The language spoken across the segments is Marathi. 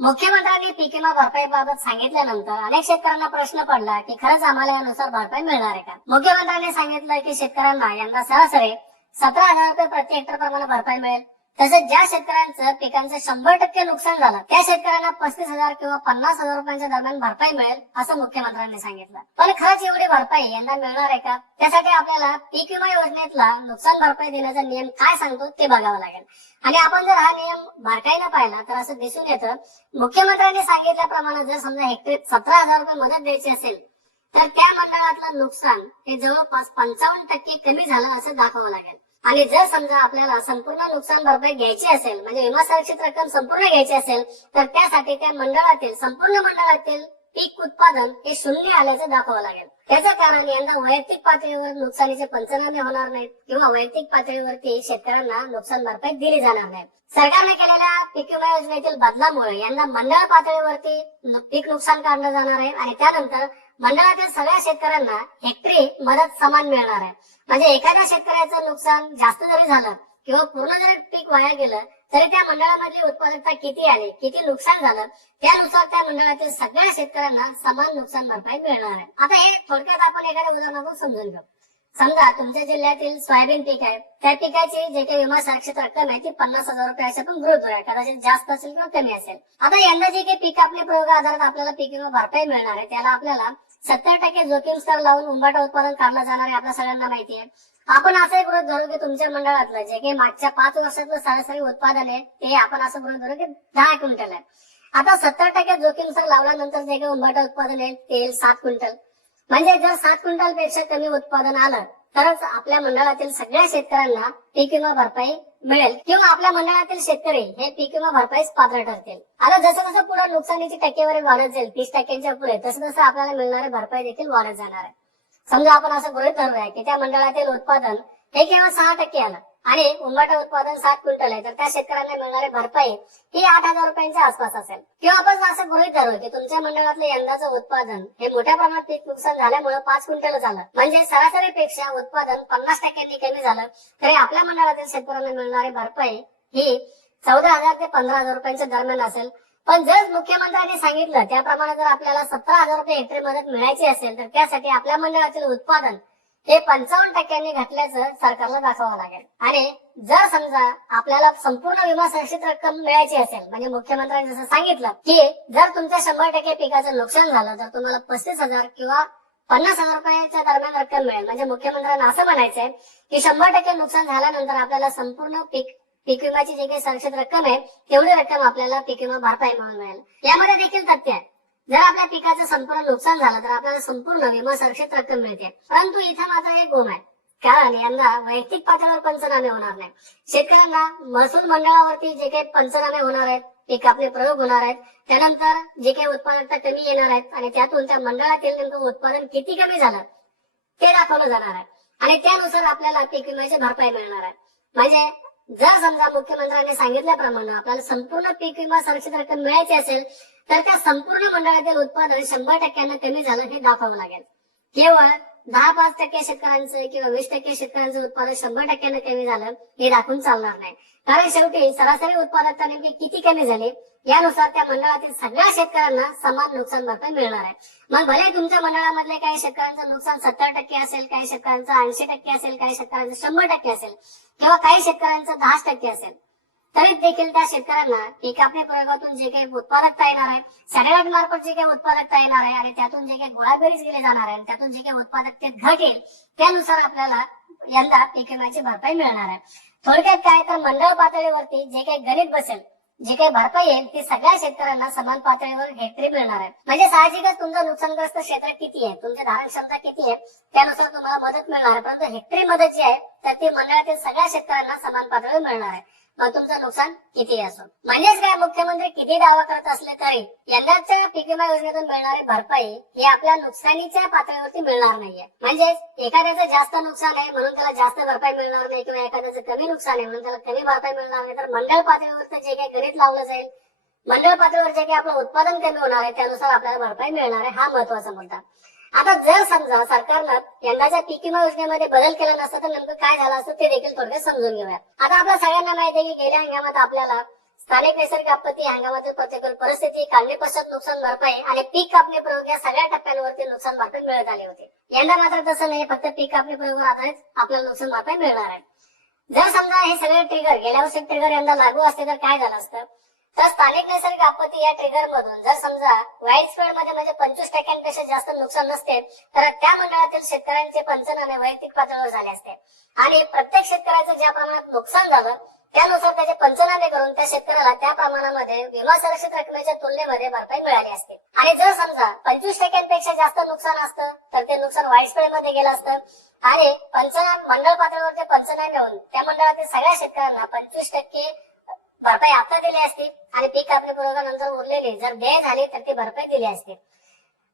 मुख्यमंत्र्यांनी पीक विमा भरपाईबाबत सांगितल्यानंतर अनेक शेतकऱ्यांना प्रश्न पडला की खरंच आम्हाला यानुसार भरपाई मिळणार आहे का? मुख्यमंत्र्यांनी सांगितलं की शेतकऱ्यांना यंदा सरासरी सतरा हजार रुपये प्रति हेक्टर प्रमाणे भरपाई मिळेल. तसंच ज्या शेतकऱ्यांचं पिकांचं शंभर टक्के नुकसान झालं त्या शेतकऱ्यांना पस्तीस हजार किंवा पन्नास हजार रुपयांच्या दरम्यान भरपाई मिळेल असं मुख्यमंत्र्यांनी सांगितलं. पण खरंच एवढी भरपाई यंदा मिळणार आहे का? त्यासाठी आपल्याला पीक विमा योजनेतला नुकसान भरपाई देण्याचा नियम काय सांगतो ते बघावं लागेल. आणि आपण जर हा नियम बारकाईनं पाहिला तर असं दिसून येतं मुख्यमंत्र्यांनी सांगितल्याप्रमाणे जर समजा हेक्टरी सतरा हजार रुपये मदत द्यायची असेल तर त्या मंडळातलं नुकसान हे जवळपास पंचावन्न टक्के कमी झालं असं दाखवावं लागेल. आणि जर समजा आपल्याला संपूर्ण नुकसान भरपाई घ्यायची असेल म्हणजे विमा संरक्षित रक्कम संपूर्ण घ्यायची असेल तर त्यासाठी त्या मंडळातील संपूर्ण मंडळातील पीक उत्पादन हे शून्य आल्याचं दाखवावं लागेल. त्याचं कारण यंदा वैयक्तिक पातळीवर नुकसानीचे पंचनामे होणार नाहीत किंवा वैयक्तिक पातळीवरती शेतकऱ्यांना नुकसान भरपाई दिली जाणार नाही. सरकारने केलेल्या पीक विमा योजनेतील बदलामुळे यंदा मंडळ पातळीवरती पीक नुकसान काढलं जाणार आहे आणि त्यानंतर मंडळातील सगळ्या शेतकऱ्यांना हेक्टरी मदत समान मिळणार आहे. म्हणजे एखाद्या शेतकऱ्याचं नुकसान जास्त जरी झालं किंवा पूर्ण जरी पीक वाया गेलं तरी त्या मंडळामधली उत्पादकता किती आली किती नुकसान झालं त्यानुसार त्या मंडळातील सगळ्या शेतकऱ्यांना समान नुकसान भरपाई मिळणार आहे. आता हे थोडक्यात आपण एखाद्या उदाहरणातून समजून घेऊ. समजा तुमच्या जिल्ह्यातील सोयाबीन पीक आहे. त्या पिकाची जे काही विमा सुरक्षित रक्कम आहे ती पन्नास हजार रुपये असे पण गृह आहे कदाचित जास्त असेल किंवा कमी असेल. आता यंदा जे काही पीक आपल्या प्रयोग आधारात आपल्याला पीक विमा भरपाई मिळणार आहे त्याला आपल्याला सत्तर टक्के जोखीम स्तर लावून उंबाटा उत्पादन काढलं जाणार आहे आपल्या सगळ्यांना माहिती आहे. आपण असं गृहित गृह धरू की तुमच्या मंडळातलं जे काही मागच्या पाच वर्षातलं सरासरी उत्पादन आहे ते आपण असं गृह धरू की दहा क्विंटल आहे. आता सत्तर टक्के जोखीम स्तर लावल्यानंतर जे काही उंबाटा उत्पादन आहे ते सात क्विंटल. म्हणजे जर सात क्विंटलपेक्षा कमी उत्पादन आलं तरच आपल्या मंडळातील सगळ्या शेतकऱ्यांना पीक विमा भरपाई मिळेल. किंवा आपल्या मंडळातील शेतकरी हे पीक विमा भरपाईस पात्र ठरतील. आता जसं जसं पुढे नुकसानीची टक्केवारी वाढत जाईल तीस टक्क्यांच्या पुढे तसं तसं आपल्याला मिळणारी भरपाई देखील वाढत जाणार आहे. समजा आपण असं गृहित धरूया की त्या मंडळातील उत्पादन हे केवळ सहा टक्के आलं. आणि उंबाटा उत्पादन सात क्विंटल आहे. तर त्या शेतकऱ्यांना मिळणारी भरपाई ही आठ हजार रुपयांच्या आसपास असेल किंवा आपण असं गृहित धरू की तुमच्या मंडळातलं यंदाचं उत्पादन हे मोठ्या प्रमाणात पीक नुकसान झाल्यामुळे पाच क्विंटल झालं. म्हणजे सरासरीपेक्षा उत्पादन पन्नास टक्क्यांनी कमी झालं. तरी आपल्या मंडळातील शेतकऱ्यांना मिळणारी भरपाई ही चौदा हजार ते पंधरा हजार रुपयांच्या दरम्यान असेल. पण जर मुख्यमंत्र्यांनी सांगितलं त्याप्रमाणे जर आपल्याला सतरा हजार रुपये हेक्टरी मदत मिळायची असेल तर त्यासाठी आपल्या मंडळातील उत्पादन हे पंचावन्न टक्क्यांनी घटल्याचं सरकारला दाखवावं लागेल. आणि जर समजा आपल्याला संपूर्ण विमा सुरक्षित रक्कम मिळायची असेल म्हणजे मुख्यमंत्र्यांनी जसं सांगितलं की जर तुमच्या शंभर टक्के पिकाचं नुकसान झालं तर तुम्हाला पस्तीस हजार किंवा पन्नास हजार रुपयाच्या दरम्यान रक्कम मिळेल म्हणजे मुख्यमंत्र्यांना असं म्हणायचंय की शंभर टक्के नुकसान झाल्यानंतर आपल्याला संपूर्ण पीक पीक विम्याची जी काही संरक्षित रक्कम आहे तेवढी रक्कम आपल्याला पीक विमा भरपाई म्हणून मिळेल. यामध्ये देखील तथ्य आहे. जर आपल्या पिकाचं संपूर्ण नुकसान झालं तर आपल्याला संपूर्ण विमा सुरक्षित रक्कम मिळते. परंतु इथे मात्र एक गोम आहे. कारण यंदा वैयक्तिक पातळीवर पंचनामे होणार नाही शेतकऱ्यांना महसूल मंडळावरती जे काही पंचनामे होणार आहेत पीक आपले प्रयोग होणार आहेत त्यानंतर जे काही उत्पादकता कमी येणार आहेत आणि त्यातून त्या मंडळातील नेमकं उत्पादन किती कमी झालं ते दाखवलं जाणार आहे. आणि त्यानुसार आपल्याला पीक विम्याची भरपाई मिळणार आहे. म्हणजे जर समजा मुख्यमंत्र्यांनी सांगितल्याप्रमाणे आपल्याला संपूर्ण पीक विमा संरक्षित रक्कम मिळायची असेल तर त्या संपूर्ण मंडळातील उत्पादन शंभर टक्क्यांना कमी झालं हे दाखवावं लागेल. केवळ दहा पाच टक्के शेतकऱ्यांचं किंवा वीस टक्के शेतकऱ्यांचं उत्पादन शंभर टक्क्यानं कमी झालं हे दाखवून चालणार नाही. कारण शेवटी सरासरी उत्पादकता नेमकी किती कमी झाली यानुसार त्या मंडळातील सगळ्या शेतकऱ्यांना समान नुकसान भरपाई मिळणार आहे. मग भले तुमच्या मंडळामधले काही शेतकऱ्यांचं नुकसान सत्तर टक्के असेल काही शेतकऱ्यांचं ऐंशी टक्के असेल काही शेतकऱ्यांचं शंभर टक्के असेल किंवा काही शेतकऱ्यांचं दहा टक्के असेल तरी देखील त्या शेतकऱ्यांना पीक कापणी प्रयोगातून जे काही उत्पादकता येणार आहे सॅटेलाइट मार्फत जे काही उत्पादकता येणार आहे आणि त्यातून जे काही गोळाबेरीज केले जाणार आहे आणि त्यातून जे काही उत्पादकतेत घट येईल त्यानुसार आपल्याला यंदा पीक विम्याची भरपाई मिळणार आहे. थोडक्यात काय तर मंडळ पातळीवरती जे काही गणित बसेल जी काही भरपाई येईल ती सगळ्या शेतकऱ्यांना समान पातळीवर हेक्टरी मिळणार आहे. म्हणजे साहजिकच तुमचं नुकसानग्रस्त क्षेत्र किती आहे तुमची धारण क्षमता किती आहे त्यानुसार तुम्हाला मदत मिळणार आहे. परंतु हेक्टरी मदत जी आहे तर ती मंडळातील सगळ्या शेतकऱ्यांना समान पातळीवर मिळणार आहे. तुमचं नुकसान किती असो. म्हणजेच काय मुख्यमंत्री किती दावा करत असले तरी यंदाच्या पीक विमा योजनेतून मिळणारी भरपाई ही आपल्या नुकसानीच्या पातळीवरती मिळणार नाहीये. म्हणजेच एखाद्याचं जास्त नुकसान आहे म्हणून त्याला जास्त भरपाई मिळणार नाही किंवा एखाद्याचं कमी नुकसान आहे म्हणून त्याला कमी भरपाई मिळणार नाही तर मंडळ पातळीवरती जे काही गणित लावलं जाईल मंडळ पातळीवर जे काही आपलं उत्पादन कमी होणार आहे त्यानुसार आपल्याला भरपाई मिळणार आहे हा महत्त्वाचा मुद्दा. आता जर समजा सरकारनं यंदाच्या पीक विमा योजनेमध्ये बदल केला नसता तर नेमकं काय झालं असतं ते देखील थोडक्यात समजून घेऊया आता आपल्या सगळ्यांना माहिती आहे की गेल्या हंगामात आपल्याला स्थानिक नैसर्गिक आपत्ती हंगामातील प्रतिकूल परिस्थिती काढणी पश्चात नुकसान भरपाई आणि पीक कापणी प्रयोग या सगळ्या टप्प्यांवरती नुकसान भरपाई मिळत आली होती. यंदा मात्र तसं नाही फक्त पीक कापणी प्रयोगावर आधारित आपल्याला नुकसान भरपाई मिळणार आहे. जर समजा हे सगळे ट्रिगर गेल्या वर्षी ट्रिगर यंदा लागू असते तर काय झालं असतं? तर स्थानिक नैसर्गिक आपत्ती या ट्रिगर मधून जर समजा वाईट स्प्रेडमध्ये म्हणजे पंचवीस टक्क्यांपेक्षा जास्त नुकसान नसते तर त्या मंडळातील शेतकऱ्यांचे पंचनामे वैयक्तिक पातळीवर झाले असते. आणि प्रत्येक शेतकऱ्याचं ज्या प्रमाणात नुकसान झालं त्यानुसार त्याचे पंचनामे करून त्या शेतकऱ्याला त्या प्रमाणामध्ये विमा संरक्षित रकमेच्या तुलनेमध्ये भरपाई मिळाली असते. आणि जर समजा पंचवीस टक्क्यांपेक्षा जास्त नुकसान असतं तर ते नुकसान वाईट स्प्रेडमध्ये गेलं असतं. आणि पंचनाम मंडळ पातळीवर ते पंचनामे होऊन त्या मंडळातील सगळ्या शेतकऱ्यांना पंचवीस टक्के भरपाई आता दिली असती आणि पीक कापणी पूर्वकानंतर उरलेली. जर देय झाली तर ती भरपाई दिली असती.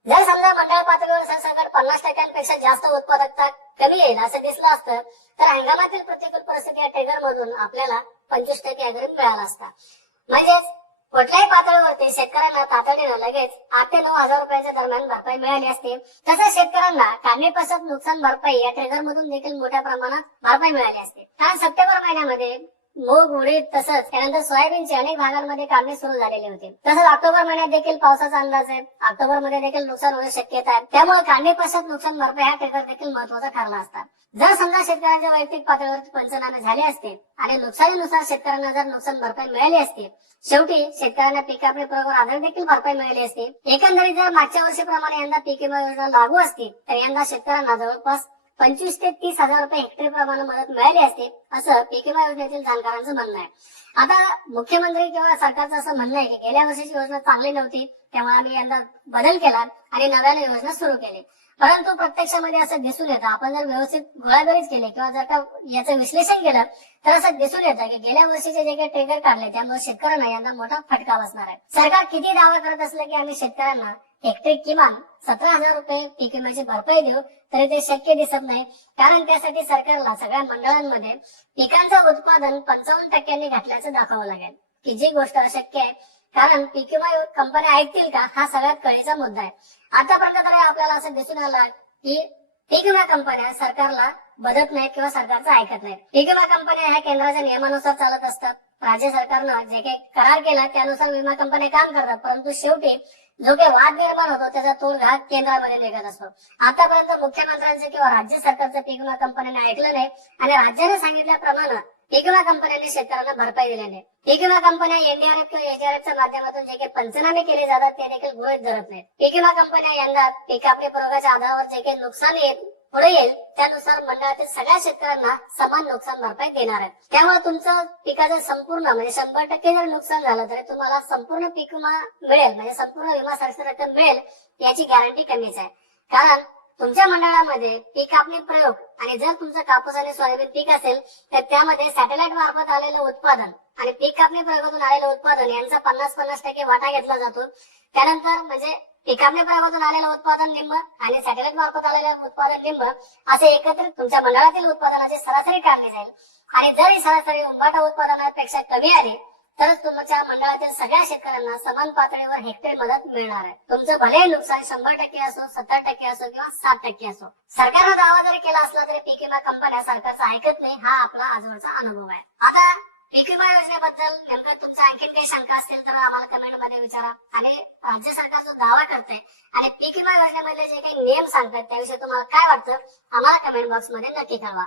जर समजा मंडळ पातळीवर सरसकट पन्नास टक्क्यांपेक्षा जास्त उत्पादकता कमी येईल असं दिसलं असतं तर हंगामातील प्रतिकूल परिस्थिती या ट्रिगर मधून आपल्याला पंचवीस टक्के अग्रिम मिळाला असता. म्हणजेच कुठल्याही पातळीवरती शेतकऱ्यांना तातडीनं लगेच आठ ते नऊ हजार रुपयाच्या दरम्यान भरपाई मिळाली असते तसंच शेतकऱ्यांना काढणी पश्चात नुकसान भरपाई या ट्रेगर मधून देखील मोठ्या प्रमाणात भरपाई मिळाली असते. कारण सप्टेंबर महिन्यामध्ये मूग उडीद तसंच. त्यानंतर सोयाबीनचे अनेक भागांमध्ये काढणी सुरू झालेली होती. तसंच ऑक्टोबर महिन्यात देखील पावसाचा अंदाज आहे. ऑक्टोबरमध्ये देखील नुकसान होण्याची शक्यता आहे. त्यामुळे काढणी पश्चात नुकसान भरपाई हा ट्रिगर देखील महत्त्वाचा ठरला असता जर समजा शेतकऱ्यांच्या वैयक्तिक पातळीवर पंचनामे झाले असते आणि नुकसानीनुसार शेतकऱ्यांना जर नुकसान भरपाई मिळाली असती शेवटी शेतकऱ्यांना पीक कापणी प्रयोगावर आधार देखील भरपाई मिळाली असती. एकंदरीत जर मागच्या वर्षीप्रमाणे यंदा पीक विमा योजना लागू असती तर यंदा शेतकऱ्यांना जवळपास पंचवीस ते तीस हजार रुपये हेक्टरी प्रमाणे मदत मिळाली असते असं पीक विमा योजनेतील जाणकारांचं म्हणणं आहे. आता मुख्यमंत्री किंवा सरकारचं असं म्हणणं आहे की गेल्या वर्षीची योजना चांगली नव्हती त्यामुळे आम्ही यंदा बदल केला आणि नव्याने योजना सुरू केली. परंतु प्रत्यक्षामध्ये असं दिसून येतं. आपण जर व्यवस्थित गोळाबेरीज केली किंवा जर का याचं विश्लेषण केलं तर असं दिसून येतं की गेल्या वर्षीचे जे काही ट्रेगर काढले त्यामुळे शेतकऱ्यांना यांना मोठा फटका बसणार आहे. सरकार किती दावा करत असलं की आम्ही शेतकऱ्यांना हेक्टरी किमान सतरा हजार रुपये पीक विम्याची भरपाई देऊ तरी ते शक्य दिसत नाही. कारण त्यासाठी सरकारला सगळ्या मंडळांमध्ये पिकांचं उत्पादन पंचावन्न टक्क्यांनी घातल्याचं दाखवावं लागेल. की जी गोष्ट अशक्य आहे कारण पीक विमा कंपन्या ऐकतील का? हा सगळ्यात कळीचा मुद्दा आहे. आतापर्यंत तरी आपल्याला असं दिसून आलं की पीक विमा कंपन्या सरकारला बदत नाहीत किंवा सरकारचं ऐकत नाहीत पीक विमा कंपन्या ह्या केंद्राच्या नियमानुसार चालत असतात. राज्य सरकारनं जे काही करार केला त्यानुसार विमा कंपन्या काम करतात. परंतु शेवटी जो काही वाद निर्माण होतो त्याचा तोल घात केंद्रामध्ये निघत असतो. आतापर्यंत मुख्यमंत्र्यांचं किंवा राज्य सरकारचं पीक विमा कंपन्यांनी ऐकलं नाही आणि राज्याने सांगितल्याप्रमाणे पीक विमा कंपन्यांनी शेतकऱ्यांना भरपाई दिली नाही पीक विमा कंपन्या एनडीआरएफ किंवा एचआरएफच्या माध्यमातून जे काही पंचनामे केले जातात ते देखील गृहित धरत नाहीत. पीक विमा कंपन्या यंदा पीक कापणी प्रयोगाच्या आधारावर जे काही नुकसान येईल पुढे येईल त्यानुसार मंडळातील सगळ्या शेतकऱ्यांना समान नुकसान भरपाई देणार आहे त्यामुळे तुमचं पिकाचं संपूर्ण म्हणजे शंभर टक्के जर नुकसान झालं तरी तुम्हाला संपूर्ण पीक विमा मिळेल म्हणजे संपूर्ण विमा संरक्षण रक्कम मिळेल याची गॅरंटी कमीच आहे. कारण तुमच्या मंडळामध्ये पीक कापणी प्रयोग आणि जर तुमचं कापूस आणि सोयाबीन पीक असेल तर त्यामध्ये सॅटेलाइट मार्फत आलेलं उत्पादन आणि पीक कापणी प्रयोगातून आलेलं उत्पादन यांचा पन्नास पन्नास टक्के वाटा घेतला जातो. त्यानंतर म्हणजे पीक कापणी प्रयोगातून आलेलं उत्पादन लिंब आणि सॅटेलाइट मार्फत आलेलं उत्पादन लिंब असे एकत्रित तुमच्या मंडळातील उत्पादनाची सरासरी काढली जाईल. आणि जर ही सरासरी उंबाटा उत्पादनापेक्षा कमी आली तरच तुमच्या मंडळातील सगळ्या शेतकऱ्यांना समान पातळीवर हेक्टरी मदत मिळणार आहे. तुमचं भले नुकसान शंभर टक्के असो सत्तर टक्के असो किंवा साठ टक्के असो. सरकारनं दावा जरी केला असला तरी पीक विमा कंपन्या सरकारचं ऐकत नाही हा आपला आजवरचा अनुभव आहे. आता पीक विमा योजनेबद्दल नेमकं तुमच्या आणखीन काही शंका असतील तर आम्हाला कमेंटमध्ये विचारा. आणि राज्य सरकार जो दावा करते आणि पीक विमा योजनेमधले जे काही नियम सांगतात त्याविषयी तुम्हाला काय वाटतं आम्हाला कमेंट बॉक्समध्ये नक्की कळवा.